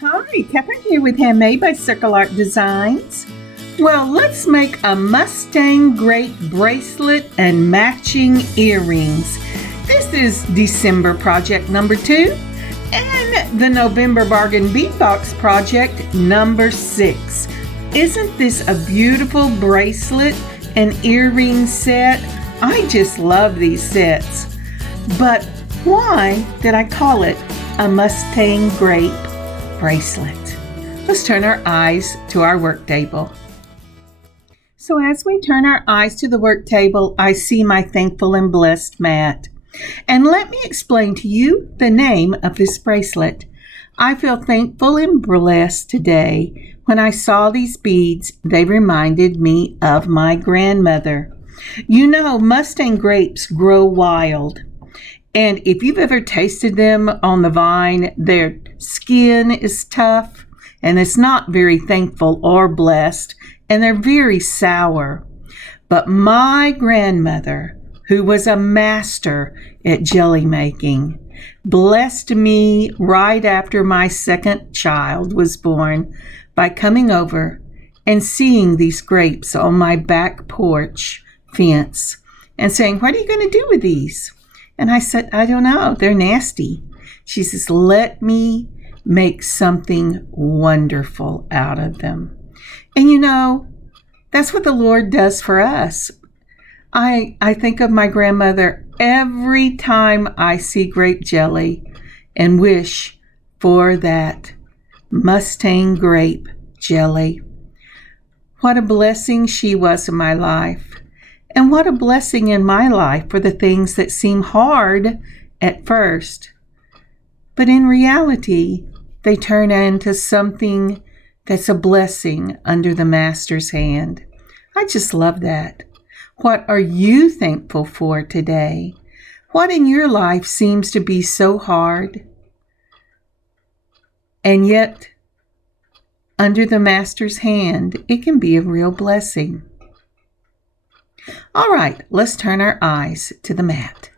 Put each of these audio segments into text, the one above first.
Hi, Kathryn here with Handmade by Circle Art Designs. Well, let's make a Mustang Grape Bracelet and matching earrings. This is December project number 2 and the November Bargain Bead Box project number 6. Isn't this a beautiful bracelet and earring set? I just love these sets. But why did I call it a Mustang Grape Bracelet? Let's turn our eyes to our work table. So as we turn our eyes to the work table, I see my thankful and blessed mat. And let me explain to you the name of this bracelet. I feel thankful and blessed today. When I saw these beads, they reminded me of my grandmother. You know, Mustang grapes grow wild. And if you've ever tasted them on the vine, their skin is tough and it's not very thankful or blessed, and they're very sour. But my grandmother, who was a master at jelly making, blessed me right after my second child was born by coming over and seeing these grapes on my back porch fence and saying, "What are you going to do with these?" And I said, "I don't know. They're nasty." She says, "Let me make something wonderful out of them." And you know, that's what the Lord does for us. I think of my grandmother every time I see grape jelly and wish for that Mustang grape jelly. What a blessing she was in my life. And what a blessing in my life for the things that seem hard at first. But in reality, they turn into something that's a blessing under the Master's hand. I just love that. What are you thankful for today? What in your life seems to be so hard? And yet, under the Master's hand, it can be a real blessing. All right, let's turn our eyes to the mat.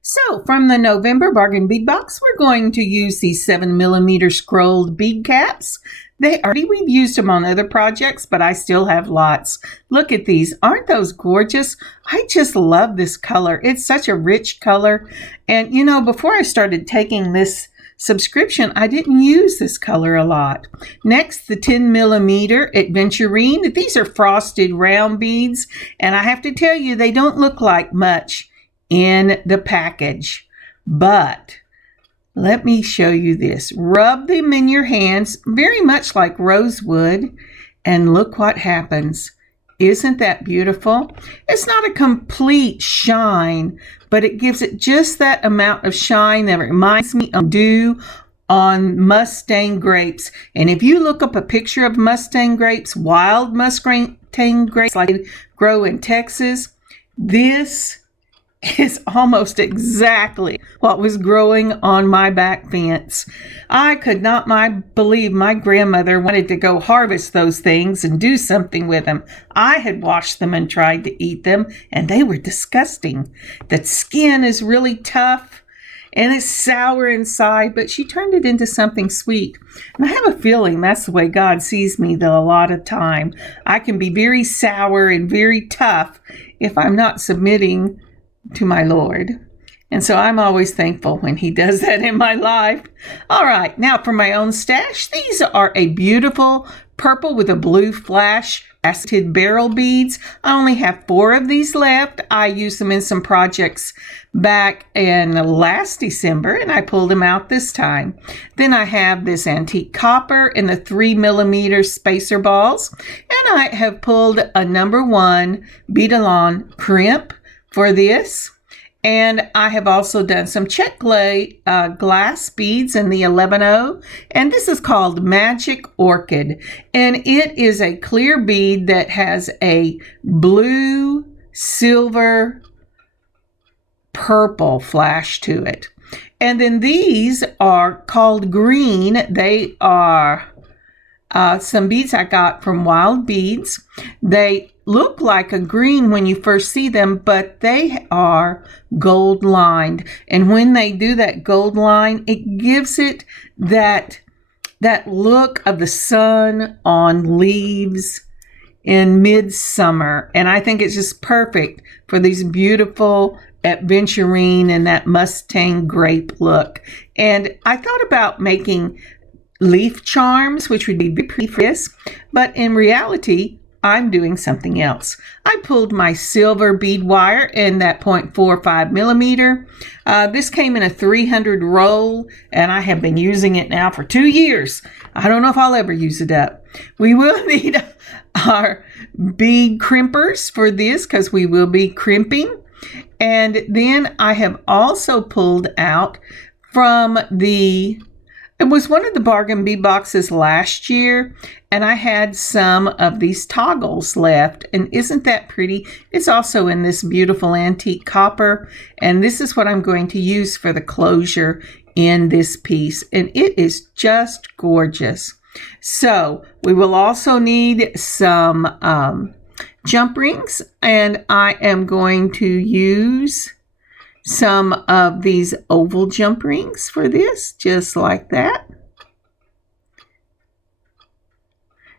So from the November Bargain Bead Box, we're going to use these 7mm scrolled bead caps. We've used them on other projects, but I still have lots. Look at these. Aren't those gorgeous? I just love this color. It's such a rich color. And you know, before I started taking this subscription, I didn't use this color a lot. Next, the 10mm Adventurine. These are frosted round beads, and I have to tell you, they don't look like much in the package. But let me show you this. Rub them in your hands, very much like rosewood, and look what happens. Isn't that beautiful? It's not a complete shine, but it gives it just that amount of shine that reminds me of dew on Mustang grapes. And if you look up a picture of Mustang grapes, wild Mustang grapes like they grow in Texas, this is almost exactly what was growing on my back fence. I could not believe my grandmother wanted to go harvest those things and do something with them. I had washed them and tried to eat them, and they were disgusting. The skin is really tough, and it's sour inside, but she turned it into something sweet. And I have a feeling that's the way God sees me a lot of time. I can be very sour and very tough if I'm not submitting to my Lord. And so I'm always thankful when he does that in my life. All right, now for my own stash. These are a beautiful purple with a blue flash faceted barrel beads. I only have 4 of these left. I used them in some projects back in last December, and I pulled them out this time. Then I have this antique copper in the 3mm spacer balls, and I have pulled a number 1 bead-along crimp for this. And I have also done some check glass beads in the 11-0. And this is called Magic Orchid. And it is a clear bead that has a blue, silver, purple flash to it. And then these are called green. They are some beads I got from Wild Beads. They look like a green when you first see them, but they are gold lined. And when they do that gold line, it gives it that look of the sun on leaves in midsummer. And I think it's just perfect for these beautiful Adventurine and that Mustang Grape look. And I thought about making leaf charms, which would be very pretty for this, but in reality, I'm doing something else. I pulled my silver bead wire in that 0.45 millimeter. This came in a 300 roll, and I have been using it now for 2 years. I don't know if I'll ever use it up. We will need our bead crimpers for this because we will be crimping. And then I have also pulled out from it was one of the bargain bead boxes last year, and I had some of these toggles left. And isn't that pretty? It's also in this beautiful antique copper, and this is what I'm going to use for the closure in this piece, and it is just gorgeous. So we will also need some jump rings, and I am going to use some of these oval jump rings for this, just like that.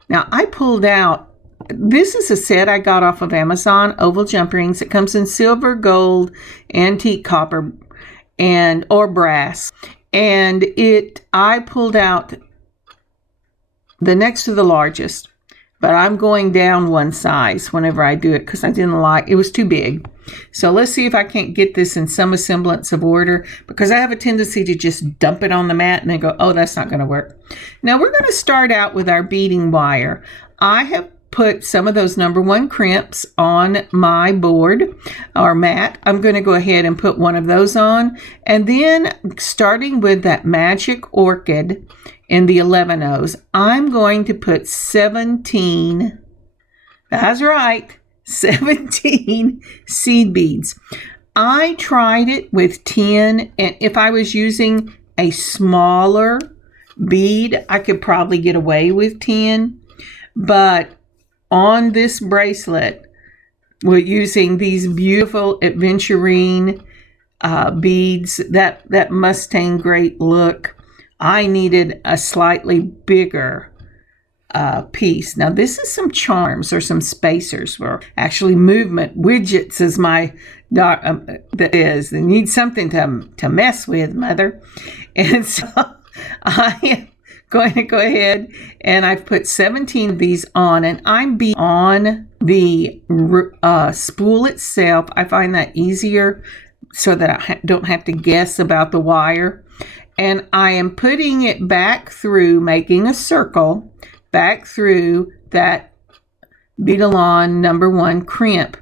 Now I pulled out, this is a set I got off of Amazon, oval jump rings. It comes in silver, gold, antique copper, or brass. And I pulled out the next to the largest, but I'm going down one size whenever I do it because I didn't like it was too big. So let's see if I can't get this in some semblance of order, because I have a tendency to just dump it on the mat and then go, oh, that's not going to work. Now we're going to start out with our beading wire. I have put some of those number 1 crimps on my board or mat. I'm going to go ahead and put one of those on, and then starting with that magic orchid in the 11-ohs, I'm going to put 17, that's right, 17 seed beads. I tried it with 10, and if I was using a smaller bead, I could probably get away with 10, but on this bracelet, we're using these beautiful Adventurine beads, that Mustang Grape look. I needed a slightly bigger piece. Now this is some charms or some spacers, or actually movement widgets, as my that is. They need something to mess with, mother. And so I am going to go ahead and I've put 17 of these on, and I'm on the spool itself. I find that easier so that I don't have to guess about the wire. And I am putting it back through, making a circle back through that bead-along number 1 crimp.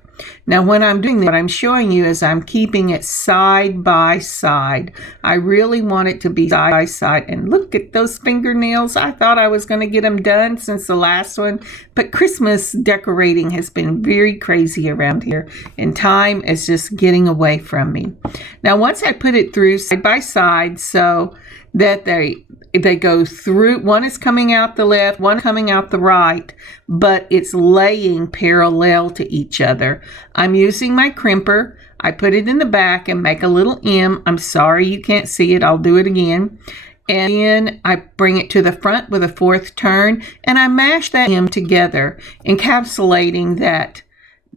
Now when I'm doing that, what I'm showing you is I'm keeping it side by side. I really want it to be side by side. And look at those fingernails. I thought I was going to get them done since the last one, but Christmas decorating has been very crazy around here, and time is just getting away from me. Now once I put it through side by side so that they go through, one is coming out the left, one coming out the right, but it's laying parallel to each other. I'm using my crimper. I put it in the back and make a little M. I'm sorry you can't see it. I'll do it again. And then I bring it to the front with a 4th turn, and I mash that M together, encapsulating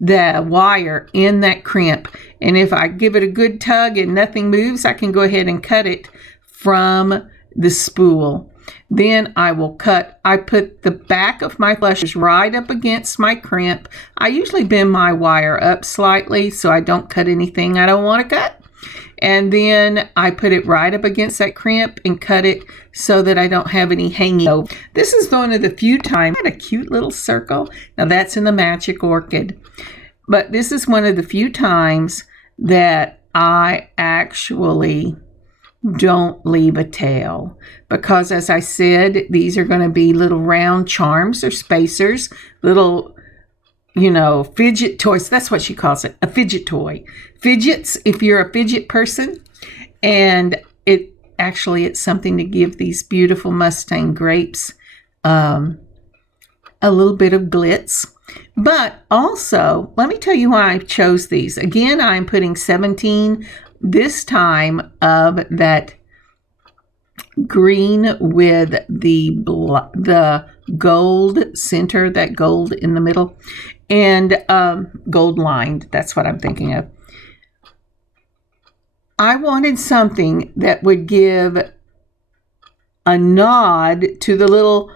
the wire in that crimp. And if I give it a good tug and nothing moves, I can go ahead and cut it from the spool. Then I put the back of my flushers right up against my crimp. I usually bend my wire up slightly so I don't cut anything I don't want to cut. And then I put it right up against that crimp and cut it so that I don't have any hanging over. This is one of the few times I had a cute little circle. Now that's in the magic orchid. But this is one of the few times that I actually don't leave a tail, because as I said, these are going to be little round charms or spacers, little, fidget toys. That's what she calls it, a fidget toy. Fidgets, if you're a fidget person. And it's something to give these beautiful Mustang grapes a little bit of glitz. But also, let me tell you why I chose these. Again, I'm putting 17 this time of that green with the gold center, that gold in the middle, and gold lined. That's what I'm thinking of. I wanted something that would give a nod to the little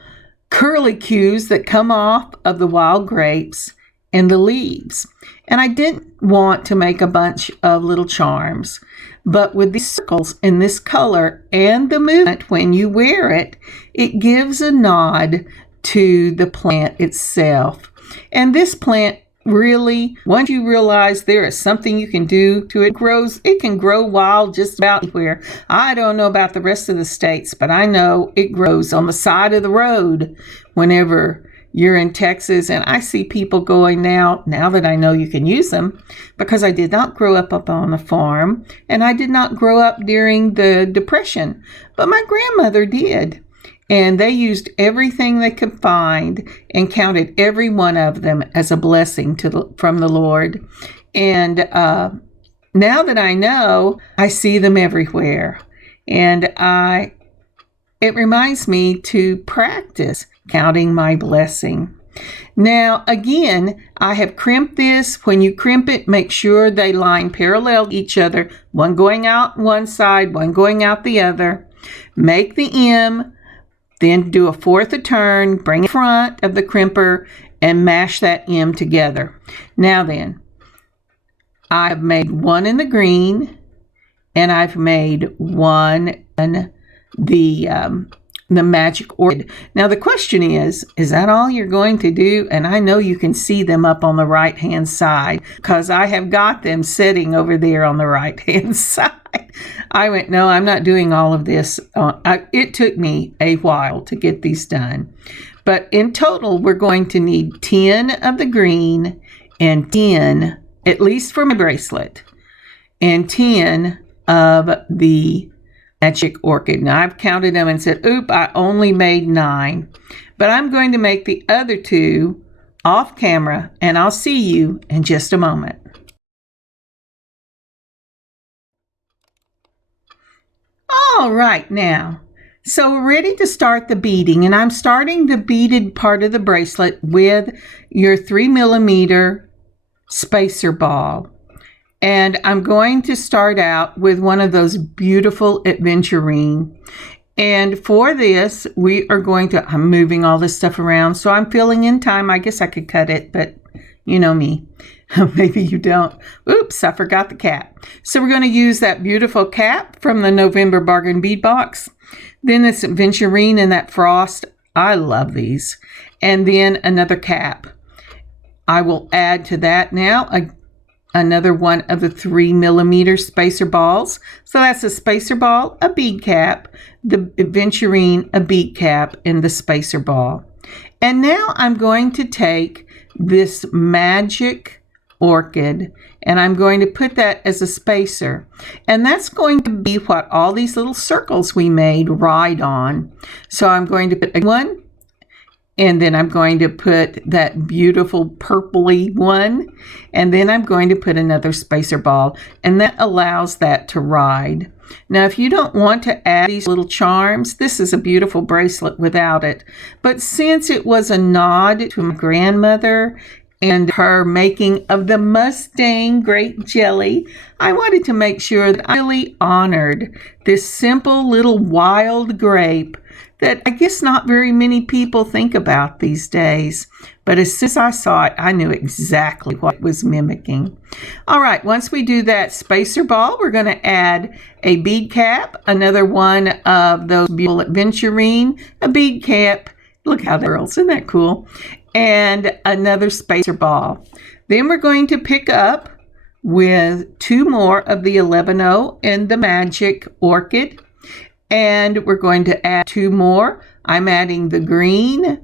curlicues that come off of the wild grapes and the leaves. And I didn't want to make a bunch of little charms, but with these circles in this color and the movement when you wear it, it gives a nod to the plant itself. And this plant really, once you realize there is something you can do to it, it can grow wild just about anywhere. I don't know about the rest of the states, but I know it grows on the side of the road whenever you're in Texas. And I see people going now that I know you can use them, because I did not grow up on a farm, and I did not grow up during the Depression, but my grandmother did. And they used everything they could find and counted every one of them as a blessing from the Lord. And now that I know, I see them everywhere. And it reminds me to practice counting my blessing. Now, again, I have crimped this. When you crimp it, make sure they line parallel to each other, one going out one side, one going out the other. Make the M. Then do a fourth a turn, bring it in front of the crimper, and mash that M together. Now then, I've made one in the green, and I've made one in the magic orchid. Now the question is that all you're going to do? And I know you can see them up on the right-hand side, because I have got them sitting over there on the right-hand side. I went, no, I'm not doing all of this. It took me a while to get these done. But in total, we're going to need 10 of the green and 10, at least for my bracelet, and 10 of the magic orchid. Now, I've counted them and said, oop, I only made 9. But I'm going to make the other 2 off camera, and I'll see you in just a moment. All right, now, so we're ready to start the beading, and I'm starting the beaded part of the bracelet with your 3mm spacer ball. And I'm going to start out with one of those beautiful Adventurine. And for this, we are going to, I'm moving all this stuff around, so I'm filling in time. I guess I could cut it, but you know me. Maybe you don't. Oops, I forgot the cap. So we're going to use that beautiful cap from the November Bargain Bead Box. Then this Adventurine and that frost. I love these. And then another cap. I will add to that now another one of the 3mm spacer balls. So that's a spacer ball, a bead cap, the Adventurine, a bead cap, and the spacer ball. And now I'm going to take this magic orchid, and I'm going to put that as a spacer, and that's going to be what all these little circles we made ride on. So I'm going to put one, and then I'm going to put that beautiful purpley one, and then I'm going to put another spacer ball, and that allows that to ride. Now, if you don't want to add these little charms, this is a beautiful bracelet without it. But since it was a nod to my grandmother and her making of the Mustang Grape Jelly, I wanted to make sure that I really honored this simple little wild grape that I guess not very many people think about these days. But as soon as I saw it, I knew exactly what it was mimicking. All right, once we do that spacer ball, we're going to add a bead cap, another one of those beautiful Adventurine, a bead cap. Look how that curls, isn't that cool? And another spacer ball. Then we're going to pick up with 2 more of the 11-0 and the magic orchid. And we're going to add 2 more. I'm adding the green,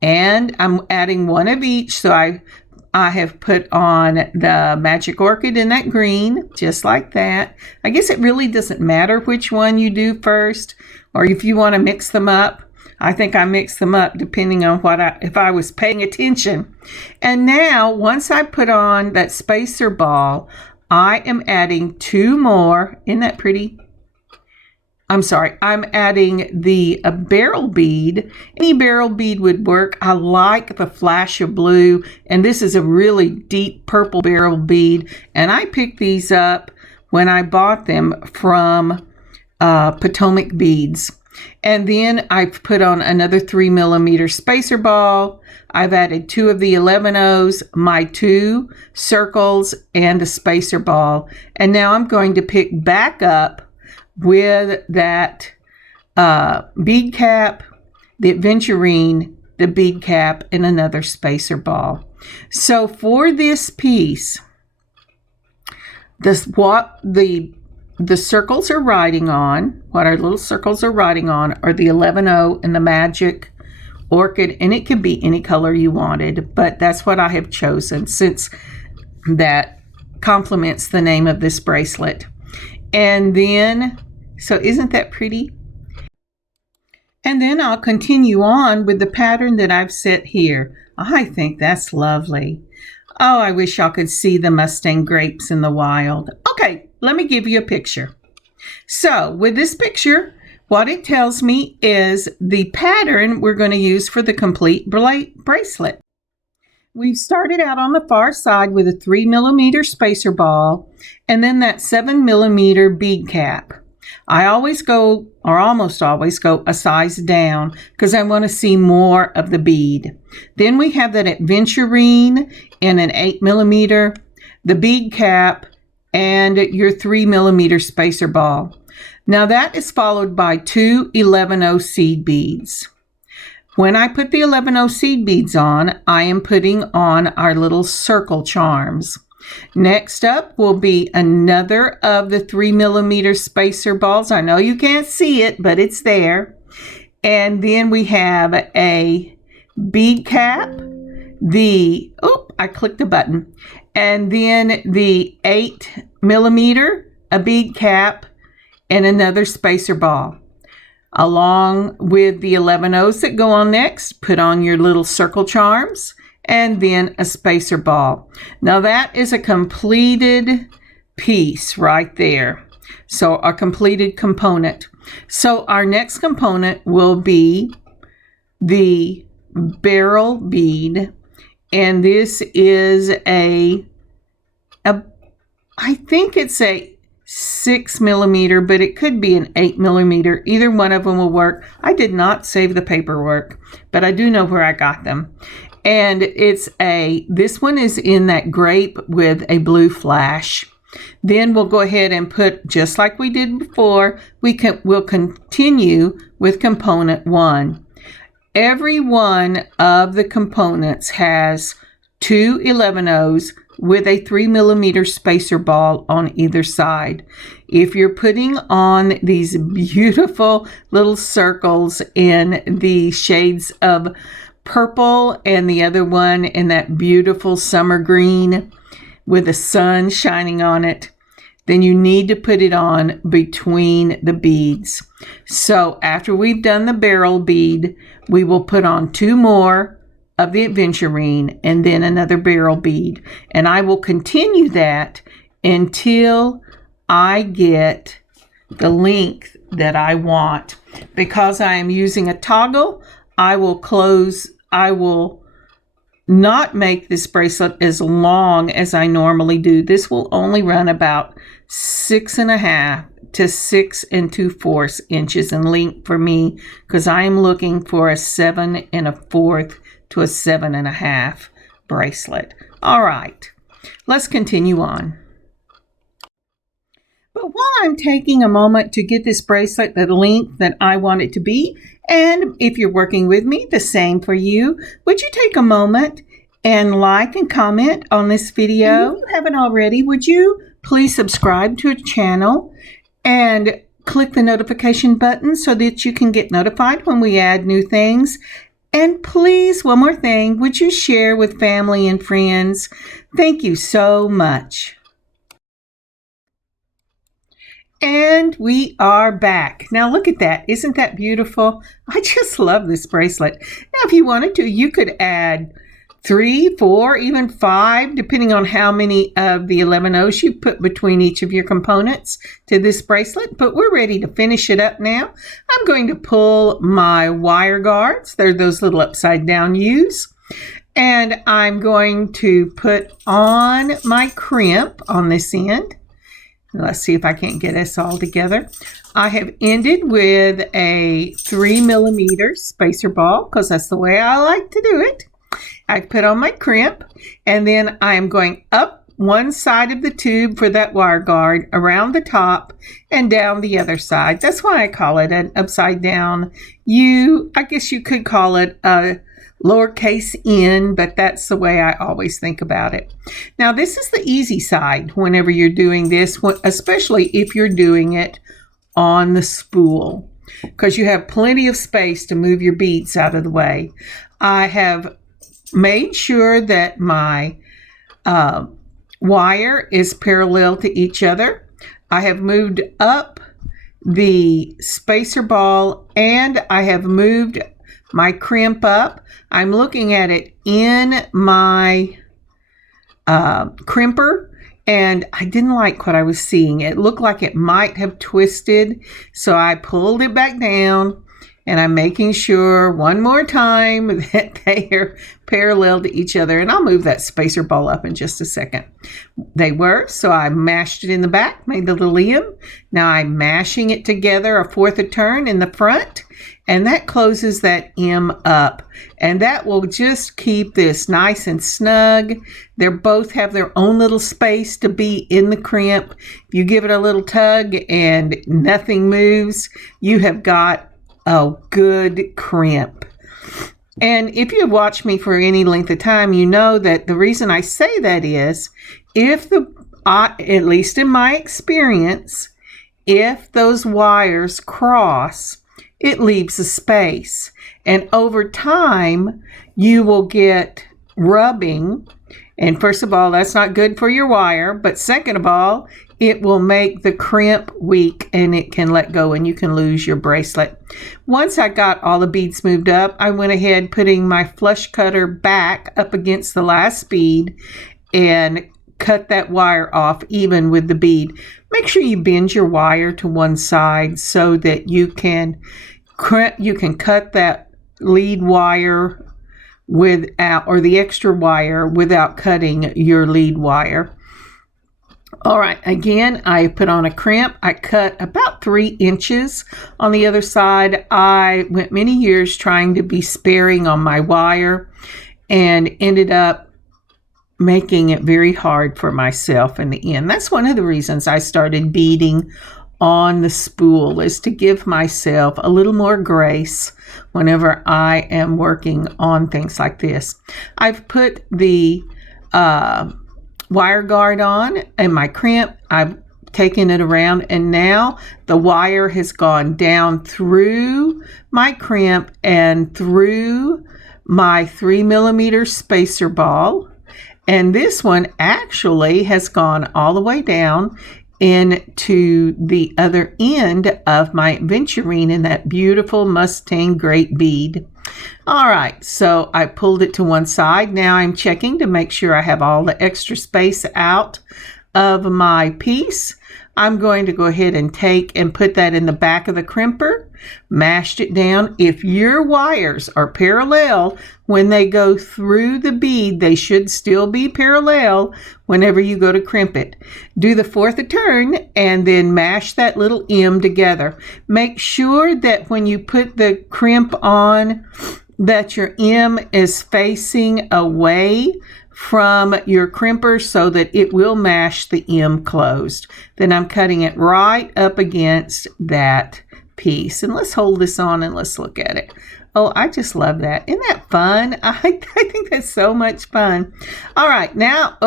and I'm adding one of each. So I have put on the magic orchid in that green, just like that. I guess it really doesn't matter which one you do first, or if you want to mix them up. I think I mixed them up depending on if I was paying attention. And now, once I put on that spacer ball, I am adding 2 more. Isn't that pretty? I'm sorry, I'm adding the barrel bead. Any barrel bead would work. I like the flash of blue, and this is a really deep purple barrel bead. And I picked these up when I bought them from Potomac Beads. And then I've put on another 3mm spacer ball. I've added 2 of the 11/0s, my 2 circles, and a spacer ball. And now I'm going to pick back up with that bead cap, the Adventurine, the bead cap, and another spacer ball. So for this piece, what the circles are riding on, what our little circles are riding on, are the 11/0 and the Magic Orchid, and it could be any color you wanted, but that's what I have chosen since that complements the name of this bracelet. And then, so isn't that pretty? And then I'll continue on with the pattern that I've set here. I think that's lovely. Oh, I wish y'all could see the Mustang grapes in the wild. Okay, let me give you a picture. So with this picture, what it tells me is the pattern we're going to use for the complete bracelet. We've started out on the far side with a 3mm spacer ball and then that 7mm bead cap. I always go, or almost always go, a size down because I want to see more of the bead. Then we have that Adventurine in an 8mm, the bead cap, and your 3mm spacer ball. Now that is followed by 2 11/0 seed beads. When I put the 11/0 seed beads on, I am putting on our little circle charms. Next up will be another of the 3mm spacer balls. I know you can't see it, but it's there. And then we have a bead cap, I clicked a button. And then the 8mm, a bead cap, and another spacer ball. Along with the 11/0s that go on next, put on your little circle charms and then a spacer ball. Now that is a completed piece right there. So a completed component. So our next component will be the barrel bead. And this is I think it's a 6mm, but it could be an 8mm. Either one of them will work. I did not save the paperwork, but I do know where I got them. And this one is in that grape with a blue flash. Then we'll go ahead and put, just like we did before, we'll continue with component 1. Every one of the components has 2 11/0s with a 3mm spacer ball on either side. If you're putting on these beautiful little circles in the shades of purple and the other one in that beautiful summer green with the sun shining on it, then you need to put it on between the beads. So after we've done the barrel bead, we will put on 2 more of the Adventurine and then another barrel bead. And I will continue that until I get the length that I want. Because I am using a toggle, I will not make this bracelet as long as I normally do. This will only run about 6.5 to 6 2/4 inches in length for me, because I am looking for a 7 1/4 to a 7.5 bracelet. All right, let's continue on. But while I'm taking a moment to get this bracelet the length that I want it to be, and if you're working with me, the same for you, would you take a moment and like and comment on this video? If you haven't already, would you please subscribe to the channel and click the notification button so that you can get notified when we add new things? And please, one more thing, would you share with family and friends? Thank you so much. And we are back. Now look at that. Isn't that beautiful? I just love this bracelet. Now if you wanted to, you could add 3, 4, even 5, depending on how many of the 11 O's you put between each of your components to this bracelet. But we're ready to finish it up now. I'm going to pull my wire guards. They're those little upside down U's. And I'm going to put on my crimp on this end. Let's see if I can't get us all together. I have ended with a 3mm spacer ball because that's the way I like to do it. I put on my crimp, and then I am going up one side of the tube for that wire guard, around the top, and down the other side. That's why I call it an upside down U. I guess you could call it a lowercase n, but that's the way I always think about it. Now this is the easy side whenever you're doing this, especially if you're doing it on the spool, because you have plenty of space to move your beads out of the way. I have made sure that my wire is parallel to each other. I have moved up the spacer ball, and I have moved my crimp up. I'm looking at it in my crimper, and I didn't like what I was seeing. It looked like it might have twisted, so I pulled it back down, and I'm making sure one more time that they are parallel to each other. And I'll move that spacer ball up in just a second. They were, so I mashed it in the back, made the little M. Now I'm mashing it together a fourth a turn in the front, and that closes that M up. And that will just keep this nice and snug. They both have their own little space to be in the crimp. If you give it a little tug and nothing moves, you have got a good crimp. And if you've watched me for any length of time, you know that the reason I say that is if at least in my experience, if those wires cross, it leaves a space. And over time, you will get rubbing. And first of all, that's not good for your wire. But second of all, it will make the crimp weak and it can let go and you can lose your bracelet. Once I got all the beads moved up, I went ahead putting my flush cutter back up against the last bead and cut that wire off even with the bead. Make sure you bend your wire to one side so that you can cut that lead wire without, or the extra wire without cutting your lead wire. All right, again, I put on a crimp. I cut about 3 inches on the other side. I went many years trying to be sparing on my wire and ended up making it very hard for myself in the end. That's one of the reasons I started beading on the spool, is to give myself a little more grace whenever I am working on things like this. I've put the wire guard on and my crimp. I've taken it around, and now the wire has gone down through my crimp and through my 3mm spacer ball. And this one actually has gone all the way down into the other end of my Adventurine in that beautiful Mustang Grape bead. All right, so I pulled it to one side. Now I'm checking to make sure I have all the extra space out of my piece. I'm going to go ahead and take and put that in the back of the crimper, mashed it down. If your wires are parallel when they go through the bead, they should still be parallel whenever you go to crimp it. Do the fourth a turn and then mash that little M together. Make sure that when you put the crimp on, that your M is facing away from your crimper so that it will mash the M closed. Then I'm cutting it right up against that piece. And let's hold this on and let's look at it. Oh, I just love that. Isn't that fun? I think that's so much fun. All right, now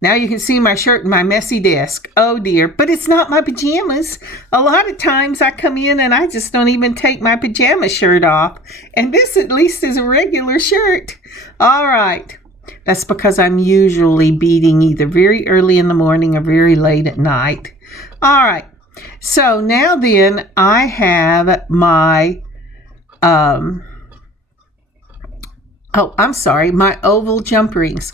you can see my shirt and my messy desk. Oh dear, but it's not my pajamas. A lot of times I come in and I just don't even take my pajama shirt off. And this at least is a regular shirt. All right. That's because I'm usually beading either very early in the morning or very late at night. All right, So now then I have my, my oval jump rings.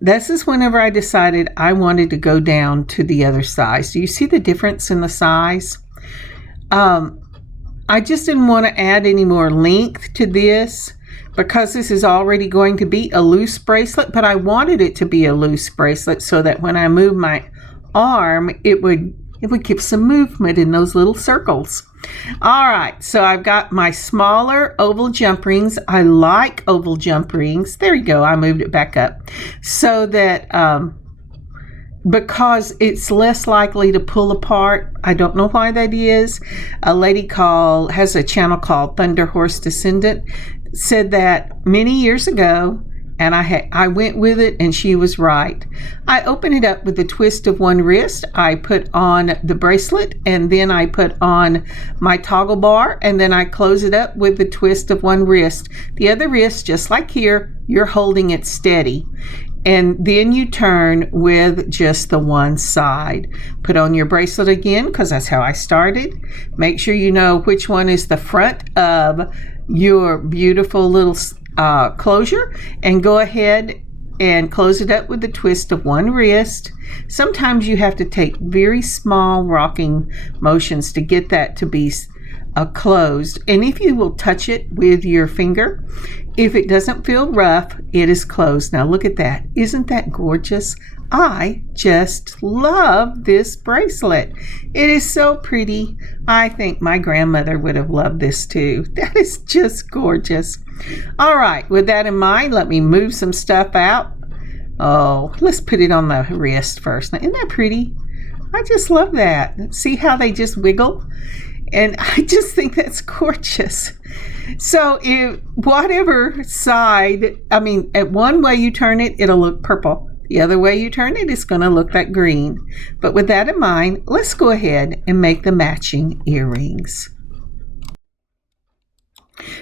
This is whenever I decided I wanted to go down to the other size. Do you see the difference in the size? I just didn't want to add any more length to this because this is already going to be a loose bracelet, but I wanted it to be a loose bracelet so that when I move my arm, it would give some movement in those little circles. All right, so I've got my smaller oval jump rings. I like oval jump rings. There you go. I moved it back up so that because it's less likely to pull apart. I don't know why that is. A lady has a channel called Thunder Horse Descendant, said that many years ago, and I went with it, and she was right. I open it up with the twist of one wrist. I put on the bracelet, and then I put on my toggle bar, and then I close it up with the twist of one wrist. The other wrist, just like here, you're holding it steady. And then you turn with just the one side. Put on your bracelet again, because that's how I started. Make sure you know which one is the front of your beautiful little closure, and go ahead and close it up with the twist of one wrist. Sometimes you have to take very small rocking motions to get that to be closed, and if you will touch it with your finger, if it doesn't feel rough, it is closed. Now look at that. Isn't that gorgeous? I just love this bracelet. It is so pretty. I think my grandmother would have loved this too. That is just gorgeous. All right, with that in mind, let me move some stuff out. Oh, let's put it on the wrist first. Now, isn't that pretty? I just love that. See how they just wiggle? And I just think that's gorgeous. So if whatever side, at one way you turn it, it'll look purple. The other way you turn it, it's going to look like green. But with that in mind, let's go ahead and make the matching earrings.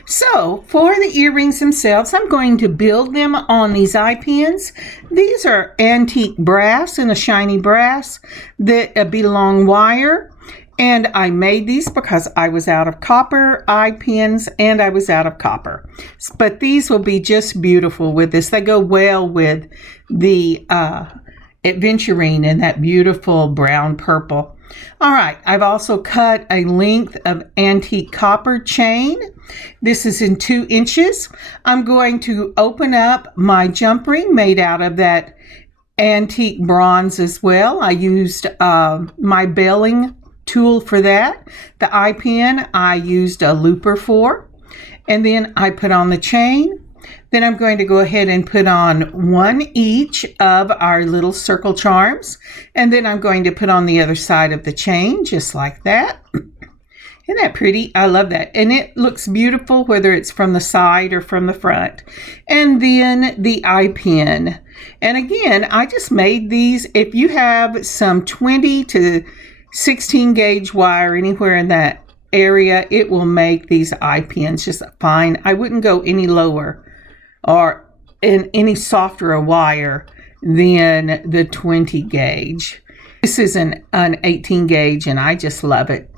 So for the earrings themselves, I'm going to build them on these eye pins. These are antique brass and a shiny brass that belong wire. And I made these because I was out of copper eye pins and I was out of copper. But these will be just beautiful with this. They go well with the Adventurine and that beautiful brown purple. All right, I've also cut a length of antique copper chain. This is in 2 inches. I'm going to open up my jump ring made out of that antique bronze as well. I used my belling tool for that. The eye pin I used a looper for, and then I put on the chain. Then I'm going to go ahead and put on 1 each of our little circle charms, and then I'm going to put on the other side of the chain just like that. Isn't that pretty? I love that, and it looks beautiful whether it's from the side or from the front. And then the eye pin, and again I just made these. If you have some 20 to 16 gauge wire anywhere in that area, it will make these eye pins just fine. I wouldn't go any lower or in any softer a wire than the 20 gauge. This is an 18 gauge and I just love it.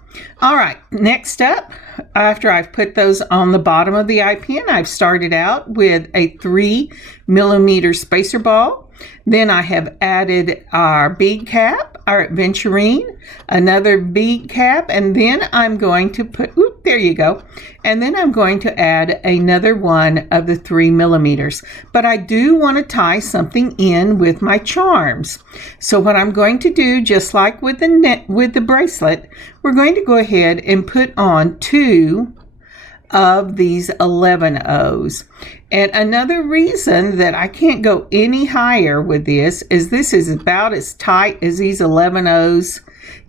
All right, next up, after I've put those on the bottom of the eye pin, I've started out with a 3mm spacer ball. Then I have added our bead cap, our Adventurine, another bead cap, and then I'm going to put, there you go. And then I'm going to add another one of the 3mm. But I do want to tie something in with my charms. So what I'm going to do, just like with the bracelet, we're going to go ahead and put on 2 of these 11-O's. And another reason that I can't go any higher with this is about as tight as these 11-O's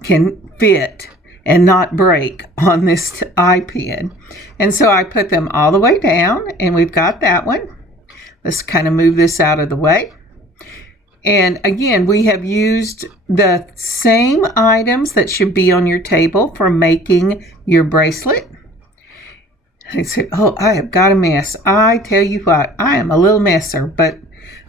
can fit and not break on this eye pin. And so I put them all the way down, and we've got that one. Let's kind of move this out of the way. And again, we have used the same items that should be on your table for making your bracelet. I said, oh, I have got a mess. I tell you what, I am a little messer, but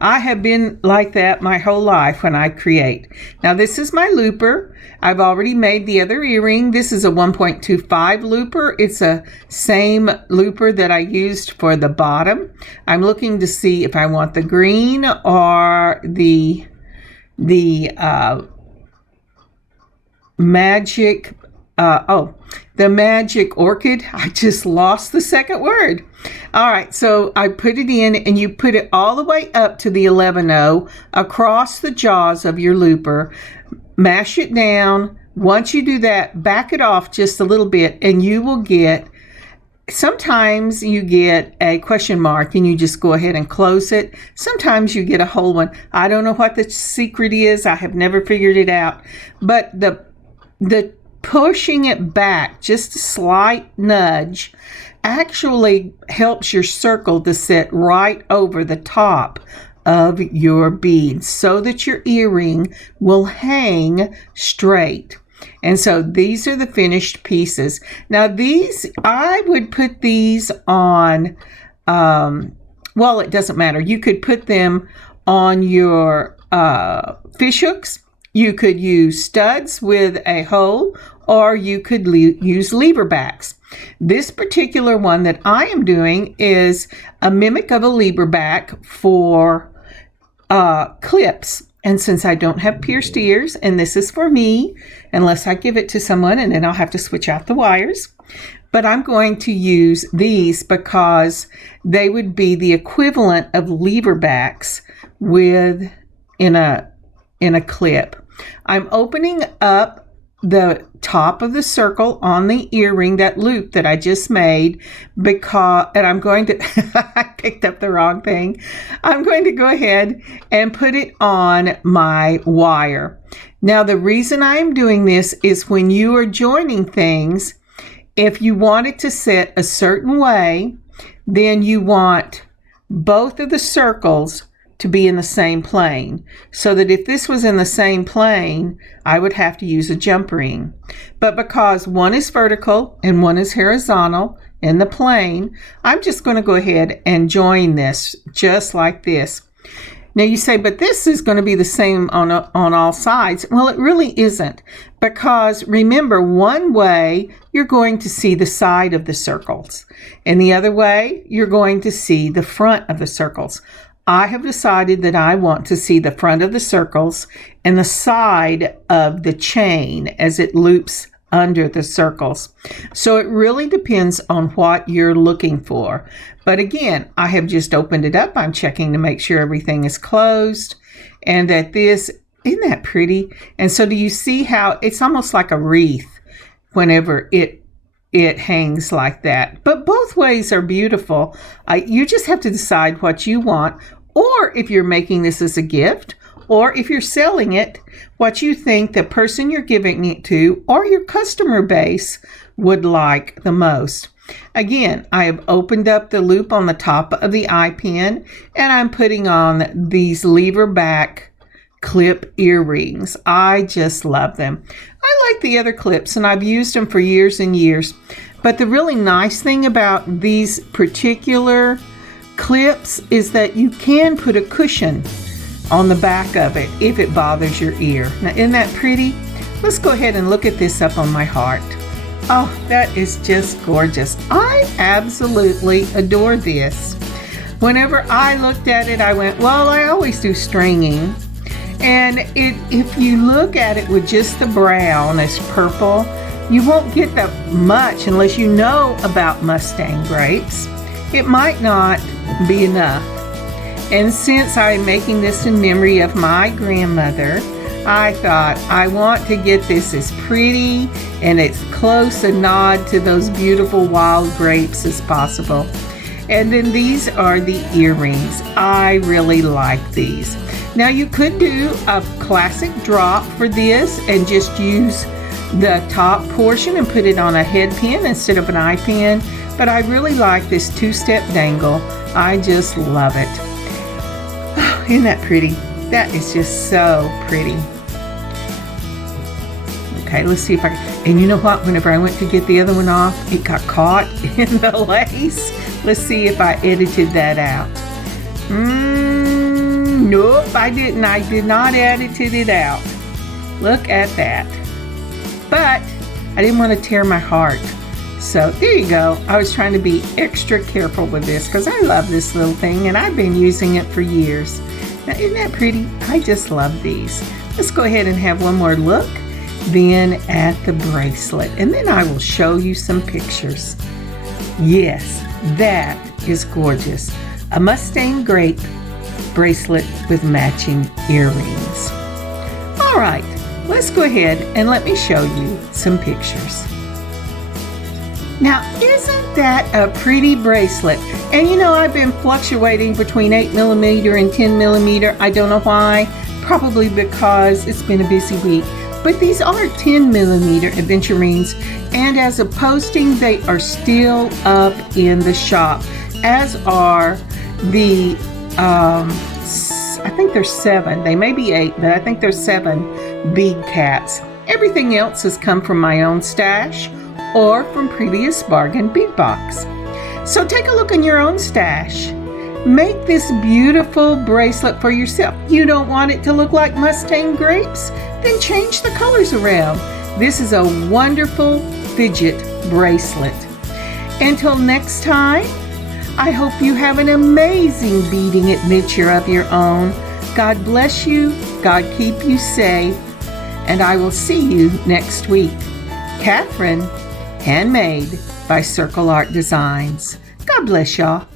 I have been like that my whole life when I create. Now this is my looper. I've already made the other earring. This is a 1.25 looper. It's a same looper that I used for the bottom. I'm looking to see if I want the green or the magic, the magic orchid. I just lost the second word. All right, so I put it in, and you put it all the way up to the 11-0 across the jaws of your looper. Mash it down. Once you do that, back it off just a little bit, and you will get, sometimes you get a question mark and you just go ahead and close it. Sometimes you get a whole one. I don't know what the secret is. I have never figured it out. But the pushing it back, just a slight nudge, actually helps your circle to sit right over the top of your beads so that your earring will hang straight. And so these are the finished pieces. Now these, I would put these on, well, it doesn't matter. You could put them on your fish hooks. You could use studs with a hole, or you could use lever backs. This particular one that I am doing is a mimic of a lever back for clips. And since I don't have pierced ears, and this is for me, unless I give it to someone, and then I'll have to switch out the wires. But I'm going to use these because they would be the equivalent of lever backs with in a clip. I'm opening up the top of the circle on the earring, that loop that I just made, and I'm going to, I picked up the wrong thing. I'm going to go ahead and put it on my wire. Now, the reason I'm doing this is when you are joining things, if you want it to sit a certain way, then you want both of the circles to be in the same plane, so that if this was in the same plane, I would have to use a jump ring. But because one is vertical and one is horizontal in the plane, I'm just going to go ahead and join this just like this. Now you say, but this is going to be the same on all sides. Well, it really isn't, because remember, one way you're going to see the side of the circles, and the other way you're going to see the front of the circles. I have decided that I want to see the front of the circles and the side of the chain as it loops under the circles. So it really depends on what you're looking for. But again, I have just opened it up. I'm checking to make sure everything is closed, and that this, isn't that pretty? And so do you see how it's almost like a wreath whenever it hangs like that? But both ways are beautiful. You just have to decide what you want, or if you're making this as a gift, or if you're selling it, what you think the person you're giving it to or your customer base would like the most. Again, I have opened up the loop on the top of the eye pin, and I'm putting on these lever back clip earrings. I just love them. I like the other clips, and I've used them for years and years. But the really nice thing about these particular clips is that you can put a cushion on the back of it if it bothers your ear. Now, isn't that pretty? Let's go ahead and look at this up on my heart. Oh, that is just gorgeous. I absolutely adore this. Whenever I looked at it, I went, well, I always do stringing. And if you look at it with just the brown as purple, you won't get that much unless you know about Mustang grapes. It might not be enough. And since I'm making this in memory of my grandmother, I thought I want to get this as pretty and as close a nod to those beautiful wild grapes as possible. And then these are the earrings. I really like these. Now you could do a classic drop for this and just use the top portion and put it on a head pin instead of an eye pin. But I really like this two-step dangle. I just love it. Oh, isn't that pretty? That is just so pretty. Okay, let's see if I can. And you know what? Whenever I went to get the other one off, it got caught in the lace. Let's see if I edited that out. Nope, I didn't. I did not edit it out. Look at that. But I didn't want to tear my heart. So there you go. I was trying to be extra careful with this because I love this little thing and I've been using it for years. Now, isn't that pretty? I just love these. Let's go ahead and have one more look then at the bracelet, and then I will show you some pictures. Yes, that is gorgeous. A Mustang Grape bracelet with matching earrings. All right, let's go ahead and let me show you some pictures. Now, isn't that a pretty bracelet? And you know, I've been fluctuating between 8mm and 10mm. I don't know why. Probably because it's been a busy week. But these are 10mm Adventurines, and as a posting, they are still up in the shop, as are the, I think there's 7. They may be 8, but I think there's 7 bead caps. Everything else has come from my own stash or from previous bargain bead box. So take a look in your own stash. Make this beautiful bracelet for yourself. You don't want it to look like Mustang grapes? Then change the colors around. This is a wonderful fidget bracelet. Until next time, I hope you have an amazing beading adventure of your own. God bless you, God keep you safe, and I will see you next week. Kathryn, Handmade by Circle Art Designs. God bless y'all.